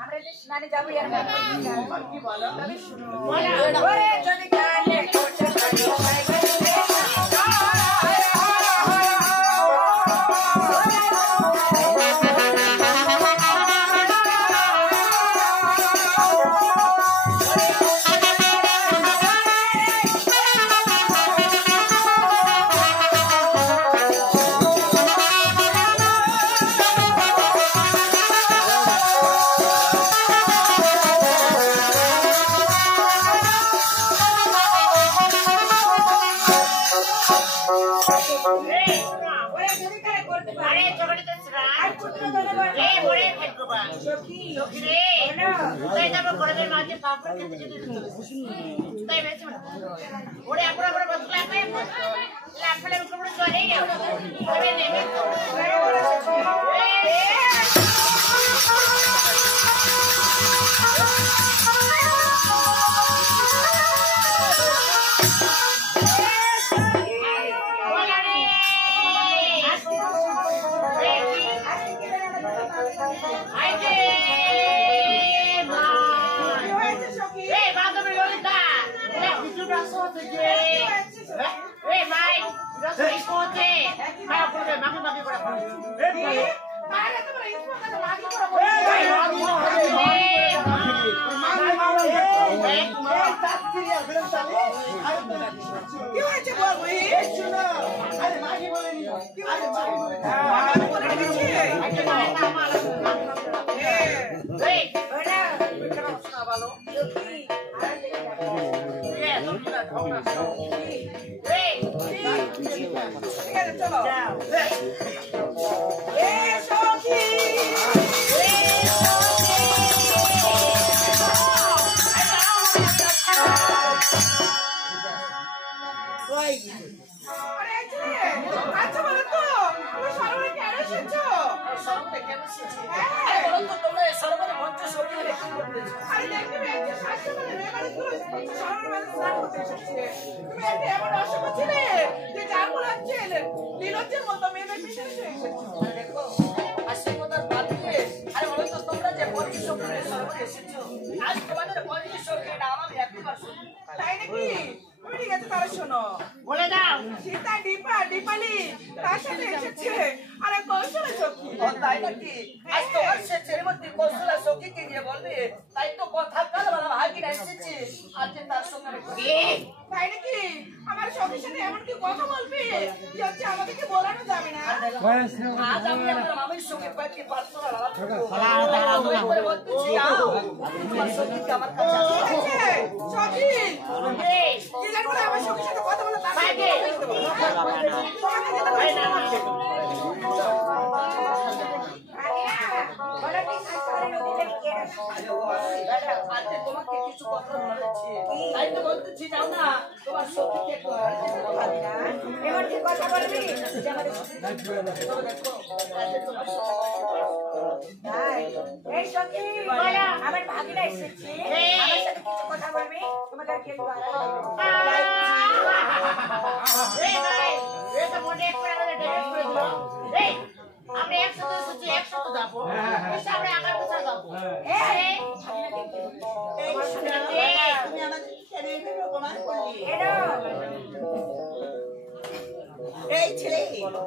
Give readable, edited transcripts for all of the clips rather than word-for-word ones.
আমরা যে স্নানে যাবো এর কি বলো তবে শুনো ওরে যদি কানে কোটা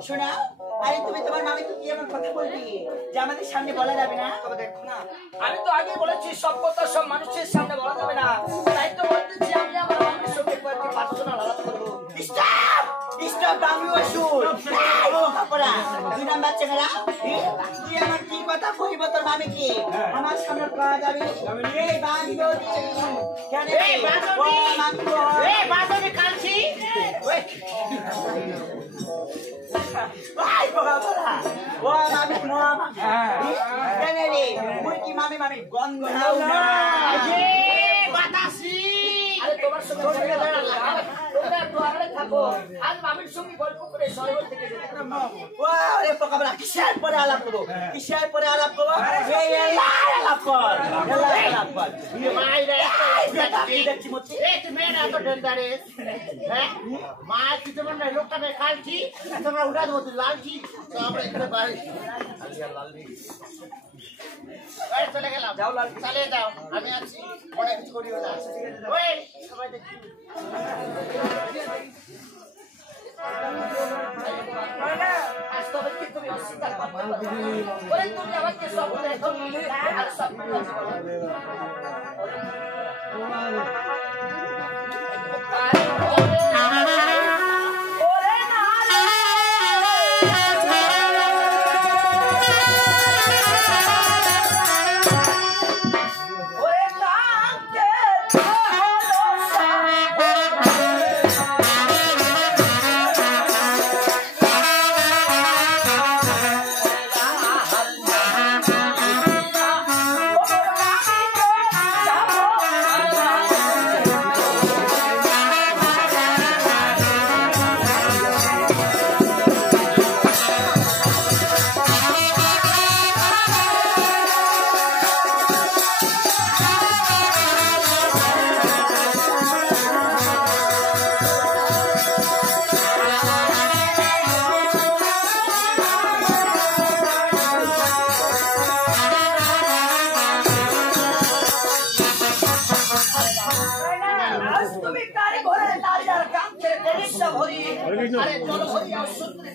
শোনা আরে তুমি তোমার মামি তো কি এমন কথা বলবি যে আমাদের সামনে বলা যাবে না? দেখো না আমি তো আগে বলেছি সব কথা সব মানুষের সামনে বলা যাবে না, তাই তো বলতেছি আমি আমার মামির সঙ্গে কয়েকটি পার্সোনাল আলাপ করবো। স্টপ স্টপ আমি ওষুধ কাপড়া দুই নাম্বার চেহারা তুই আমার কি কথা কইব তোর মামি কি আমার সামনে করা যাবে? এই বাঁধো কেন এই বাঁধো কালছি ওই ভাই বাবা ও মামি মামা কেন রে মুই কি মামি মামি গন্ধ নাও না এ বাতাসি আরে তোমার সঙ্গে তোমরা তো আরে থাকো আজ মামির সঙ্গে গল্প করে সরোবর থেকে যেতে ও আরে পোকাবলা কিসের পরে আলাপ করব কিসের পরে আলাপ করব এই আলাপ কর আলাপ কর মাই রে দেখছি মতি এ তুমি না তো ডেঞ্জারাস হ্যাঁ মা কি তোমার লোকটা মে কালছি তোমরা উড়া দেবো লালজি তো আমরা এখানে বাইরে আলিয়া লালজি যাও লাল চালিয়ে যাও আমি আছি মনে কিছু করিও না ওই সবাই দেখি তুমি অস্বীকার করবে তুমি আমাকে সব দেখো আর সব আরে চলো হরি আর সুন্দর